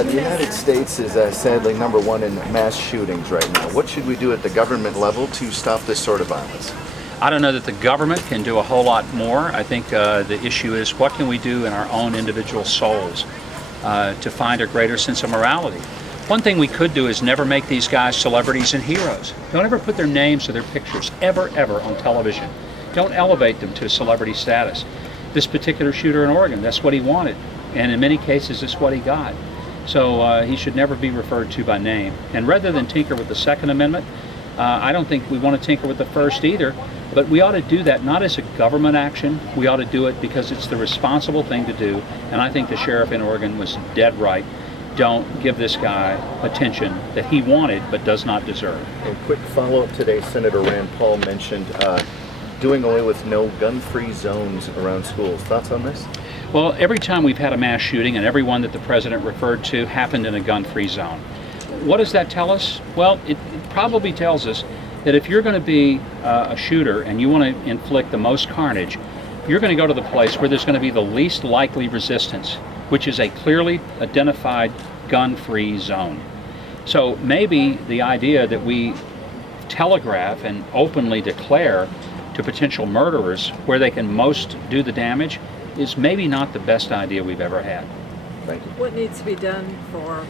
The United States is sadly #1 in mass shootings right now. What should we do at the government level to stop this sort of violence? I don't know that the government can do a whole lot more. I think the issue is what can we do in our own individual souls to find a greater sense of morality. One thing we could do is never make these guys celebrities and heroes. Don't ever put their names or their pictures ever on television. Don't elevate them to celebrity status. This particular shooter in Oregon, that's what he wanted, and in many cases it's what he got. So he should never be referred to by name. And rather than tinker with the Second Amendment, I don't think we want to tinker with the First either, but we ought to do that not as a government action. We ought to do it because it's the responsible thing to do, and I think the sheriff in Oregon was dead right. Don't give this guy attention that he wanted but does not deserve. And quick follow-up today, Senator Rand Paul mentioned doing away with no gun-free zones around schools. Thoughts on this? Well, every time we've had a mass shooting, and every one that the president referred to happened in a gun-free zone. What does that tell us? Well, it probably tells us that if you're going to be a shooter and you want to inflict the most carnage, you're going to go to the place where there's going to be the least likely resistance, which is a clearly identified gun-free zone. So maybe the idea that we telegraph and openly declare to potential murderers where they can most do the damage is maybe not the best idea we've ever had. Thank you. What needs to be done for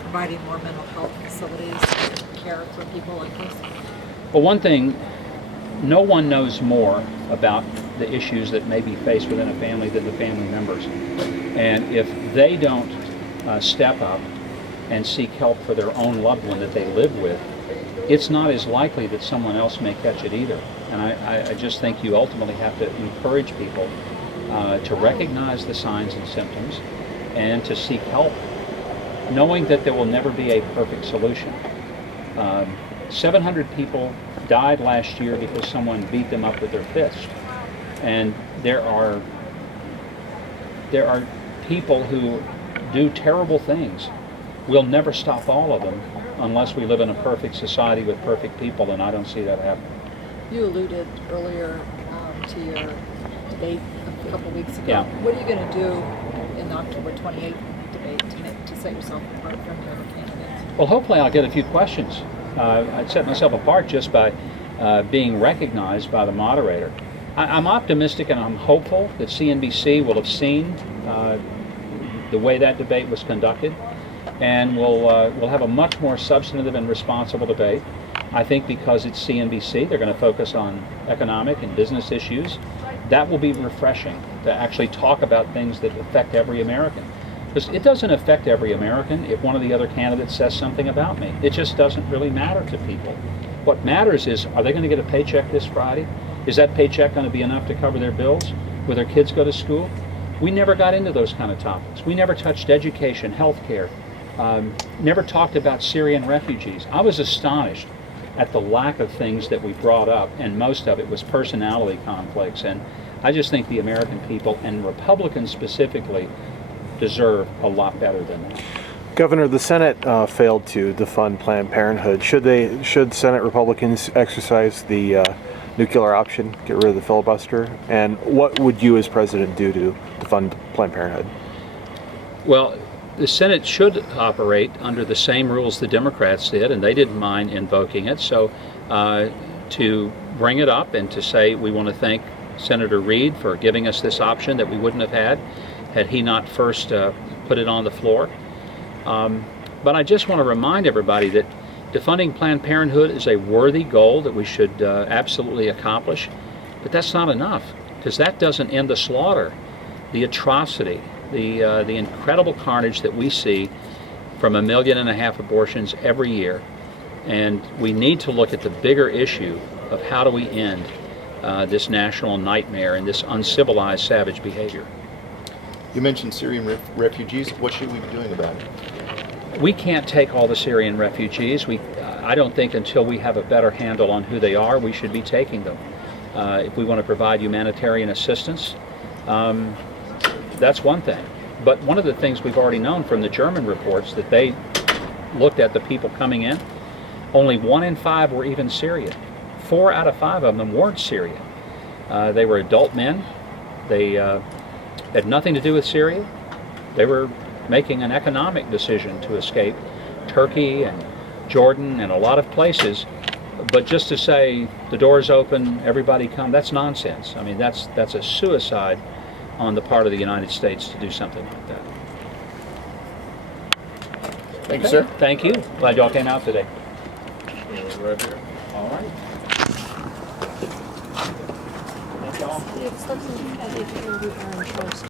providing more mental health facilities and care for people like this? Well, one thing, no one knows more about the issues that may be faced within a family than the family members. And if they don't step up and seek help for their own loved one that they live with, it's not as likely that someone else may catch it either. And I just think you ultimately have to encourage people to recognize the signs and symptoms and to seek help, knowing that there will never be a perfect solution. 700 people died last year because someone beat them up with their fist. And there are people who do terrible things. We'll never stop all of them unless we live in a perfect society with perfect people, and I don't see that happening. You alluded earlier to your debate a couple weeks ago. Yeah. What are you going to do in the October 28th debate to set yourself apart from your other candidates? Well, hopefully I'll get a few questions. I'd set myself apart just by being recognized by the moderator. I'm optimistic and I'm hopeful that CNBC will have seen the way that debate was conducted, and we'll have a much more substantive and responsible debate. I think because it's CNBC, they're going to focus on economic and business issues. That will be refreshing to actually talk about things that affect every American. Because it doesn't affect every American if one of the other candidates says something about me. It just doesn't really matter to people. What matters is, are they going to get a paycheck this Friday? Is that paycheck going to be enough to cover their bills? Will their kids go to school? We never got into those kind of topics. We never touched education, health care, never talked about Syrian refugees. I was astonished at the lack of things that we brought up, and most of it was personality conflicts. And I just think the American people, and Republicans specifically, deserve a lot better than that. Governor, the Senate failed to defund Planned Parenthood. Should Senate Republicans exercise the nuclear option, get rid of the filibuster? And what would you as president do to defund Planned Parenthood? Well, the Senate should operate under the same rules the Democrats did, and they didn't mind invoking it. So to bring it up and to say we want to thank Senator Reid for giving us this option that we wouldn't have had he not first put it on the floor. But I just want to remind everybody that defunding Planned Parenthood is a worthy goal that we should absolutely accomplish, but that's not enough, because that doesn't end the slaughter, the atrocity, the incredible carnage that we see from 1.5 million abortions every year. And we need to look at the bigger issue of how do we end this national nightmare and this uncivilized, savage behavior. You mentioned Syrian refugees. What should we be doing about it? We can't take all the Syrian refugees. I don't think until we have a better handle on who they are, we should be taking them. If we want to provide humanitarian assistance, that's one thing. But one of the things we've already known from the German reports that they looked at the people coming in, only 1 in 5 were even Syrian. 4 out of 5 of them weren't Syrian. They were adult men. They had nothing to do with Syria. They were making an economic decision to escape Turkey and Jordan and a lot of places. But just to say the door's open, everybody come, that's nonsense. I mean, that's a suicide on the part of the United States to do something like that. Thank you, sir. Thank you. Glad y'all came out today. Right here. All right. Thank y'all. It's something that we are enforced.